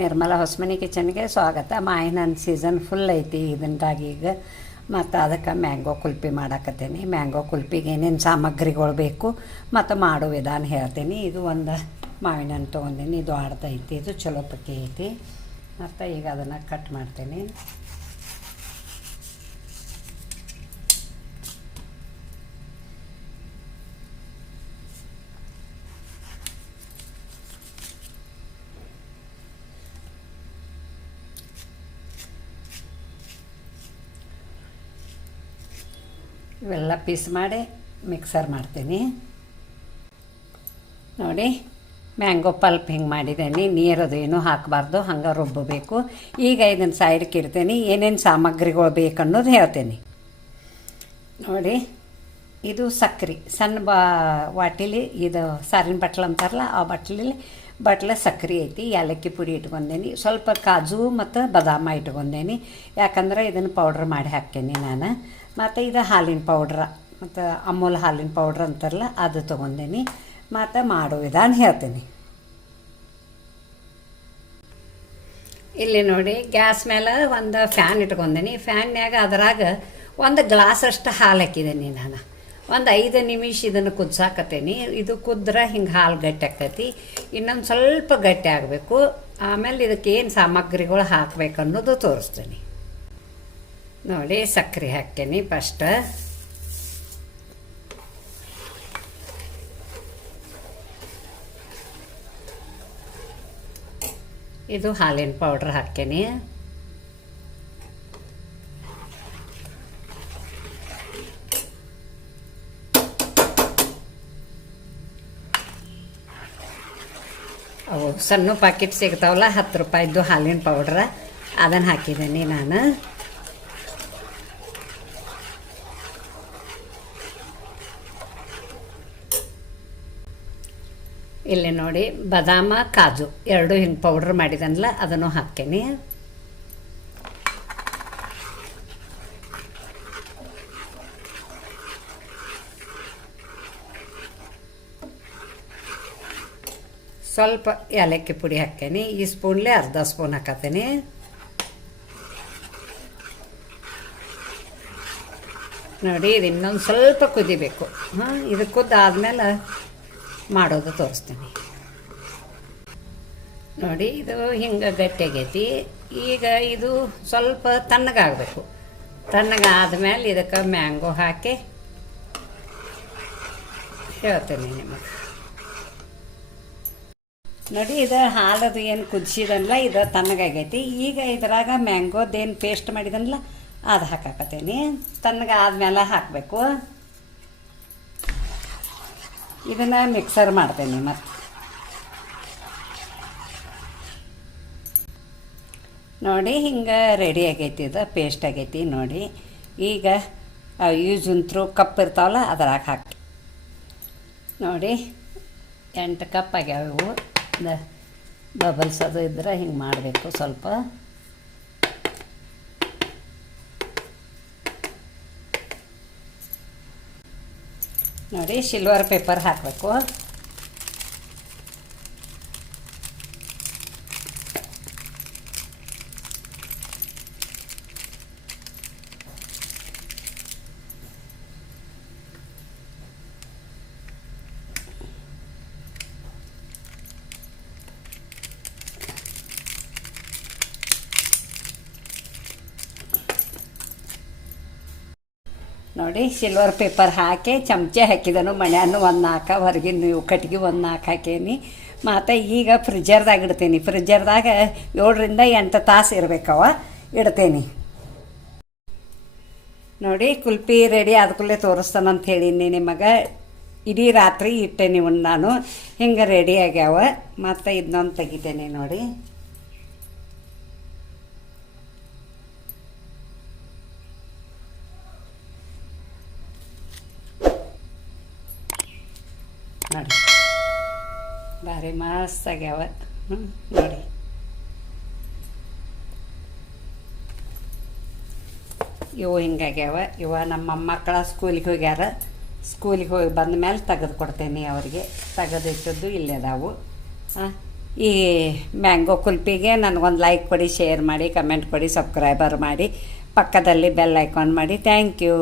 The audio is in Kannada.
ನಿರ್ಮಲಾ ಹೊಸಮನಿ ಕಿಚನ್ಗೆ ಸ್ವಾಗತ. ಮಾವಿನ ಹಣ್ಣು ಸೀಸನ್ ಫುಲ್ ಐತಿ ಇದನ್ರಾಗ ಈಗ. ಮತ್ತು ಅದಕ್ಕೆ ಮ್ಯಾಂಗೋ ಕುಲ್ಫಿ ಮಾಡಾಕತ್ತೀನಿ. ಮ್ಯಾಂಗೋ ಕುಲ್ಫಿಗೆ ಏನೇನು ಸಾಮಗ್ರಿಗಳು ಬೇಕು ಮತ್ತು ಮಾಡೋ ವಿಧಾನ ಹೇಳ್ತೀನಿ. ಇದು ಒಂದು ಮಾವಿನ ಹಣ್ಣು ತೊಗೊಂಡೀನಿ. ಇದು ಆಡ್ದೈತಿ, ಇದು ಚಲೋ ಪಕ್ಕಿ ಐತಿ. ಮತ್ತು ಈಗ ಅದನ್ನು ಕಟ್ ಮಾಡ್ತೀನಿ. ಇವೆಲ್ಲ ಪೀಸ್ ಮಾಡಿ ಮಿಕ್ಸರ್ ಮಾಡ್ತೀನಿ. ನೋಡಿ, ಮ್ಯಾಂಗೋ ಪಲ್ಪ್ ಹಿಂಗೆ ಮಾಡಿದ್ದೀನಿ. ನೀರದು ಏನೂ ಹಾಕಬಾರ್ದು, ಹಂಗೆ ರುಬ್ಬಬೇಕು. ಈಗ ಇದನ್ನು ಸೈಡ್ಗೆ ಇಡ್ತೀನಿ. ಏನೇನು ಸಾಮಗ್ರಿಗಳು ಬೇಕನ್ನೋದು ಹೇಳ್ತೀನಿ. ನೋಡಿ, ಇದು ಸಕ್ರೆ ಸಣ್ಣ ವಾಟಿಲಿ, ಇದು ಸಾರಿನ ಬಟ್ಲು ಅಂತಾರಲ್ಲ ಆ ಬಟ್ಲ ಸಕ್ರೆ ಐತಿ. ಏಲಕ್ಕಿ ಪುಡಿ ಇಟ್ಕೊಂಡೇನಿ. ಸ್ವಲ್ಪ ಕಾಜು ಮತ್ತು ಬಾದಾಮ ಇಟ್ಕೊಂಡೇನಿ, ಯಾಕಂದ್ರೆ ಇದನ್ನು ಪೌಡ್ರ್ ಮಾಡಿ ಹಾಕ್ತೇನೆ ನಾನು. ಮತ್ತು ಇದು ಹಾಲಿನ ಪೌಡ್ರ, ಮತ್ತು ಅಮೂಲ್ ಹಾಲಿನ ಪೌಡ್ರ್ ಅಂತಾರಲ್ಲ ಅದು ತೊಗೊಂಡೇನಿ. ಮತ್ತು ಮಾಡೋ ವಿಧಾನ ಹೇಳ್ತೀನಿ. ಇಲ್ಲಿ ನೋಡಿ, ಗ್ಯಾಸ್ ಮೇಲೆ ಒಂದು ಫ್ಯಾನ್ ಇಟ್ಕೊಂಡೇನಿ. ಫ್ಯಾನ್ಯಾಗ ಅದ್ರಾಗ ಒಂದು ಗ್ಲಾಸಷ್ಟು ಹಾಲು ಹಾಕಿದ್ದೀನಿ ನಾನು. ಒಂದು 5 ನಿಮಿಷ ಇದನ್ನು ಕುದಿಸಾಕತ್ತೇನಿ. ಇದು ಕುದ್ರೆ ಹಿಂಗೆ ಹಾಲು ಗಟ್ಟಿ ಆಕೈತಿ. ಇನ್ನೊಂದು ಸ್ವಲ್ಪ ಗಟ್ಟಿ ಆಗಬೇಕು. ಆಮೇಲೆ ಇದಕ್ಕೆ ಏನು ಸಾಮಗ್ರಿಗಳು ಹಾಕಬೇಕು ಅನ್ನೋದು ತೋರಿಸ್ತೀನಿ. ನೋಡಿ, ಸಕ್ಕರೆ ಹಾಕ್ತೇನೆ ಫಸ್ಟ್. ಇದು ಹಾಲಿನ ಪೌಡ್ರ್ ಹಾಕ್ತೇನೆ. ಅವು ಸಣ್ಣ ಪ್ಯಾಕೆಟ್ ಸಿಗ್ತಾವಲ್ಲ 10 ರೂಪಾಯಿದ್ದು ಹಾಲಿನ ಪೌಡ್ರ, ಅದನ್ನು ಹಾಕಿದ್ದೀನಿ ನಾನು. ಇಲ್ಲಿ ನೋಡಿ, ಬಾದಾಮ ಕಾಜು ಎರಡು ಹಿಂಗೆ ಪೌಡ್ರ್ ಮಾಡಿದನಲ್ಲ ಅದನ್ನು ಹಾಕ್ತೇನೆ. ಸ್ವಲ್ಪ ಏಲಕ್ಕಿ ಪುಡಿ ಹಾಕ್ತೇನೆ. ಈ ಸ್ಪೂನ್ಲೆ ಅರ್ಧ ಸ್ಪೂನ್ ಹಾಕತ್ತೇನೆ. ನೋಡಿ, ಇದು ಇನ್ನೊಂದು ಸ್ವಲ್ಪ ಕುದಿಬೇಕು. ಇದು ಕುದ್ದಾದ್ಮೇಲೆ ಮಾಡೋದು ತೋರಿಸ್ತೀನಿ. ನೋಡಿ, ಇದು ಹಿಂಗೆ ಗಟ್ಟಿಯಾಗೈತಿ. ಈಗ ಇದು ಸ್ವಲ್ಪ ತಣ್ಣಗಾಗಬೇಕು. ತಣ್ಣಗಾದ್ಮೇಲೆ ಇದಕ್ಕೆ ಮ್ಯಾಂಗೋ ಹಾಕಿ ಹೇಳ್ತೀನಿ ನಿಮಗೆ. ನೋಡಿ, ಇದು ಹಾಲದು ಏನು ಕುದಿಸಿದನಲ್ಲ ಇದು ತಣ್ಣಗಾಗೈತಿ. ಈಗ ಇದ್ರಾಗ ಮ್ಯಾಂಗೋದೇನು ಪೇಸ್ಟ್ ಮಾಡಿದನಲ್ಲ ಅದು ಹಾಕಾಕತ್ತೀನಿ. ತಣ್ಣಗಾದ್ಮೇಲೆ ಹಾಕಬೇಕು. ಇದನ್ನು ಮಿಕ್ಸರ್ ಮಾಡ್ತೇನೆ. ಮತ್ತು ನೋಡಿ, ಹಿಂಗೆ ರೆಡಿ ಆಗೈತಿ. ಇದು ಪೇಸ್ಟ್ ಆಗೈತಿ ನೋಡಿ. ಈಗ ಯೂಸ್ ಆ್ಯಂಡ್ ಥ್ರೋ ಕಪ್ ಇರ್ತಾವಲ್ಲ ಅದ್ರಾಗ ಹಾಕಿ. ನೋಡಿ, 8 ಕಪ್ ಆಗ್ಯಾವ ಇವು. ಬಬಲ್ಸ್ ಅದು ಇದ್ರೆ ಹಿಂಗೆ ಮಾಡಬೇಕು ಸ್ವಲ್ಪ. ನೋಡಿ, ಸಿಲ್ವರ್ ಪೇಪರ್ ಹಾಕಬೇಕು. ನೋಡಿ, ಸಿಲ್ವರ್ ಪೇಪರ್ ಹಾಕಿ ಚಮಚೆ ಹಾಕಿದನು. ಮಣ್ಯಾನು 1 4, ಹೊರಗಿನ ಕಟ್ಟಿಗೆ 1 4 ಹಾಕೇನಿ. ಮತ್ತು ಈಗ ಫ್ರಿಜ್ಜರ್ದಾಗ ಇಡ್ತೀನಿ. ಫ್ರಿಜ್ಜರ್ದಾಗ 7 ರಿಂದ 8 ತಾಸು ಇರಬೇಕವ ಇಡ್ತೇನೆ. ನೋಡಿ, ಕುಲ್ಫಿ ರೆಡಿ ಆದ್ಕೂಲೆ ತೋರಿಸ್ತಾನಂತ ಹೇಳೀನಿ ನಿಮಗೆ. ಇಡೀ ರಾತ್ರಿ ಇಟ್ಟೇನಿ ನಾನು. ಹಿಂಗೆ ರೆಡಿ ಆಗ್ಯಾವ. ಮತ್ತು ಇದನ್ನೊಂದು ತೆಗಿತೇನೆ. ನೋಡಿ, ನೋಡಿ ಭಾರಿ ಮಸ್ತ್ ಆಗ್ಯಾವ. ನೋಡಿ, ಇವು ಹಿಂಗಾಗ್ಯಾವ. ಇವ ನಮ್ಮ ಮೊಮ್ಮಕ್ಕಳ ಸ್ಕೂಲಿಗೆ ಹೋಗ್ಯಾರ. ಸ್ಕೂಲಿಗೆ ಹೋಗಿ ಬಂದ ಮೇಲೆ ತೆಗೆದು ಕೊಡ್ತೇನೆ ಅವರಿಗೆ. ತೆಗೆದಿಟ್ಟದ್ದು ಇಲ್ಲೇ ಅದಾವು. ಈ ಮ್ಯಾಂಗೋ ಕುಲ್ಪಿಗೆ ನನಗೊಂದು ಲೈಕ್ ಕೊಡಿ, ಶೇರ್ ಮಾಡಿ, ಕಮೆಂಟ್ ಕೊಡಿ, ಸಬ್ಸ್ಕ್ರೈಬರ್ ಮಾಡಿ, ಪಕ್ಕದಲ್ಲಿ ಬೆಲ್ ಐಕಾನ್ ಮಾಡಿ. Thank you.